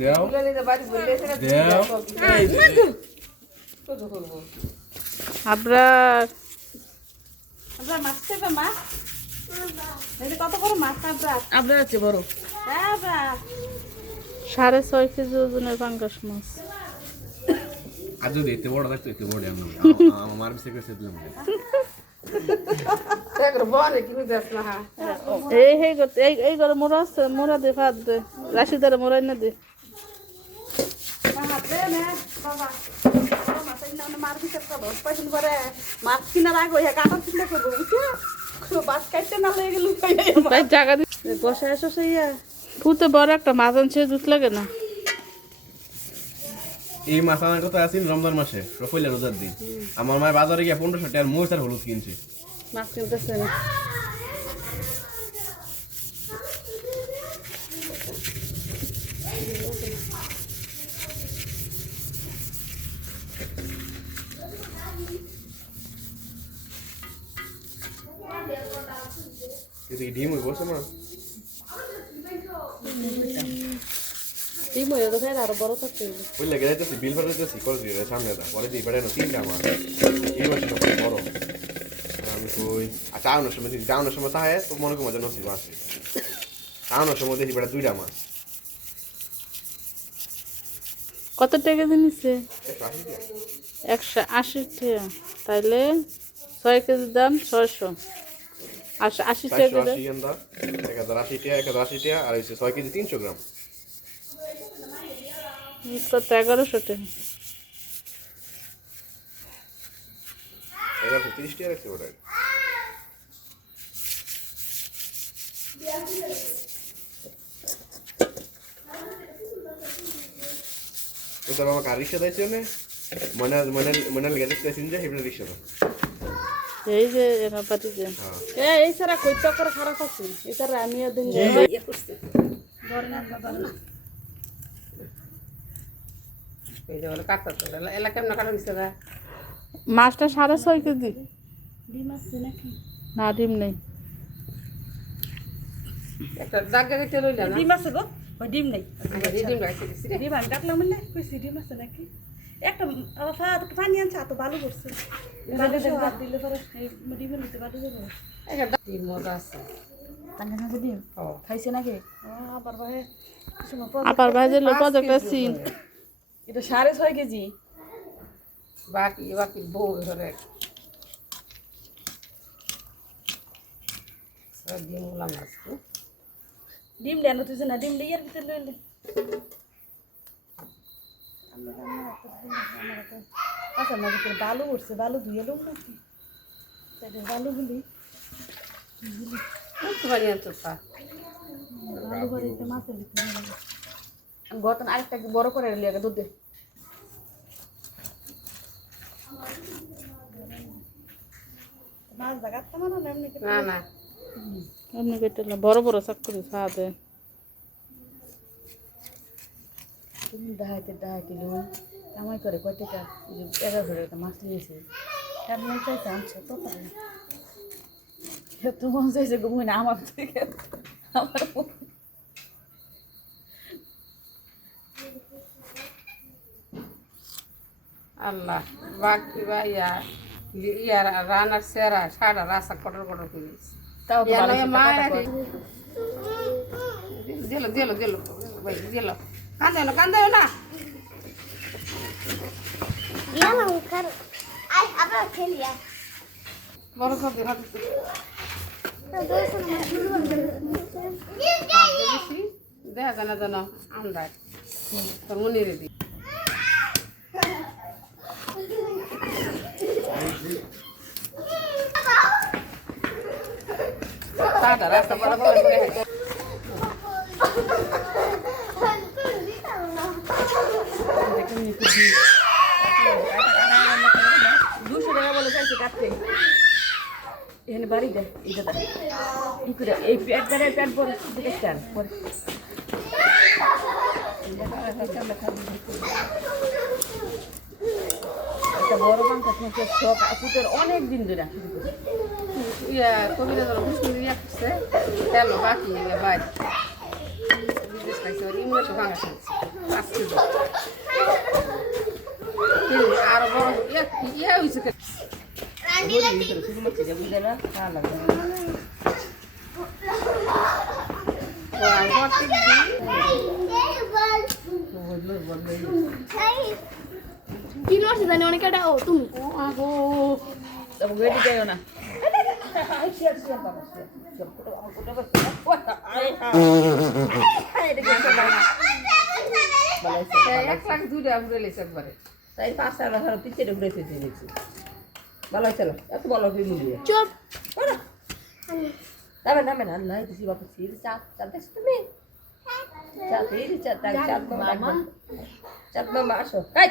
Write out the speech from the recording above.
দেও দেও আবরার আমরা মাছ খাবে মা এটা কত বড় মাছ আমরা আবরার আছে বড় হ্যাঁ আমরা 6.5 কেজি ওজনের পাঙ্গাস মাছ। আর যদি এতে বড় থাকতো এতে বড় আমি আমার বিশেষ করে দিলাম এই করে মোরা আছে, মোরা দে ভাত দে, রাশিদারে মোরাই না দে। মাছ কিনার আগে কাটার চিন্তা করবো বুঝছো বাস কাটতে না লেগে গেল ভাই জায়গা দি বসে আসো সেইয়া ফুতে বড় একটা মাছ আনছে জুত লাগে না। এই মাছ আনার কথা আছেন রমজান মাসে পয়লা রোজার দিন আমার মায়ের বাজারে গিয়ে 1500 টাকার মরিচ আর হলুদ কিনছে। মাছ কিনতেছে না কিন্তু ডিম হই বসে মা এই মরে তো খাই আরো বড় থাকতে পয়লা গেলাইতেছি বিল ফাটাইতেছি কল দিয়ে সামনে দা পরে দিয়ে বেড়ানো 3টা মাছ এই মাছ সব বড় আমি কই আর টাউনের সময় দেখি টাউনের সময় তাহে তো মনে করি মজা নসিব আছে টাউনের সময় দেখি বেড়া 2টা মাছ কত টাকা দিনিছে 180 টাকা 180 টাকা তাইলে 6 কেজির দাম 600 80 টাকা 480 এন্দা 1080 টাকা 1080 টাকা আর হইছে 6 কেজি 300 গ্রাম কত 1100 টাকা 30 টাকা রাখছে ওটা তো বাবা কার রিক্সা দিয়েছে না মনাল গেছে সিনজা হেবনে রিক্সা দাও এই যে এরা পাতি যে এই সারা কই টকর খারাপ আছে এই সারা আমি দিন ইয়ে করছি বড় না বড় না এই যে ওরা কাটতে তো এলা কেমন কাটা দিছে গা মাছটা 6.5 কেজি ডিম আছে নাকি না ডিম নেই একটা দাগ কেটে লইলা না ডিম আছে গো ওই ডিম নেই ডিম রাখছি দিছি রে ডিম আমি কাটলাম না কইছি ডিম আছে নাকি একটা পানি আনছে এত ভালো করছে ভালো হাত দিলে পরে এই ডিমের নিতে ভালো যাবে একটা ডিম মজা আছে পানি আনছে ডিম ও খাইছে নাকি আবার ভাই আবার ভাজে লো প্রজেক্ট আছে এটা 6.5 কেজি বাকি বউ ধরে সব ডিম উলাম আছে ডিম লেন হতেছে না ডিম লিয়ার ভিতরে লইলে আচ্ছা না ভিতরে বালু উঠছে বালু ধুয়ে লোক নাকি তাই বালু গুলি একটু বাড়ি আনতো পা বালু বাড়িতে মাছের ভিতরে গতন আরেকটা বড় করে লিয়ে দুধ দে মাছ বাগাতে মানো না এমনি না না এমনি কেটে বড় বড় চাক করে সাদে তুমি ডাহাইতে লোন কামাই করে কয় টাকা 11 টাকা মাছ নিয়েছে তার মন চাইছে আনছে তো পারে তো মন চাইছে ঘুমোই না আমার থেকে আমার আল্লাহ বাকি ভাইয়া ইয়ার রানার সেরা সারা রাস্তা কটর কটর করে তাও দিল ভাই দিল কান্দাও না বড় কর দে দেখা জানা জানো আমরা তোর মনে রেডি রাস্তা বড় বড় করে 200 টাকা বলে চাইছে কাটতে এখানে বাড়ি দেয় এটা দেয় ই করে এই পেট ধরে পেট বড় দেখতে আর পরে একটা বড় পাঙ্কা থেকে শখ পুতের অনেক দিন ধরে ইয়া কবিরা ধরো বুঝতে ইয়া করছে তেল বাকি বাইরে বিদেশ খাইছে ইমরা তো ভাঙা খাইছে 5 কেজি আর বড় ইয়ে হয়েছে শুধু মাছ বুঝে না তা লাগে কি নড়ছে জানি অনেক এটা ও তুমি তবে গেটি যাইও না এক লাখ 2 টাকা ঘুরে লেছে একবারে তাই 5,000 পিছিয়ে ঘুরে ফেলতে দিয়েছি ভালো হয়েছিল এত ভালো হয়ে মিলিয়ে চুপ Dame, dame, dame, dame, si va a pasar, chat, chat, también. Chat, chat, chat, chat, chat, mama. Chat, mama, eso. ¡Hey!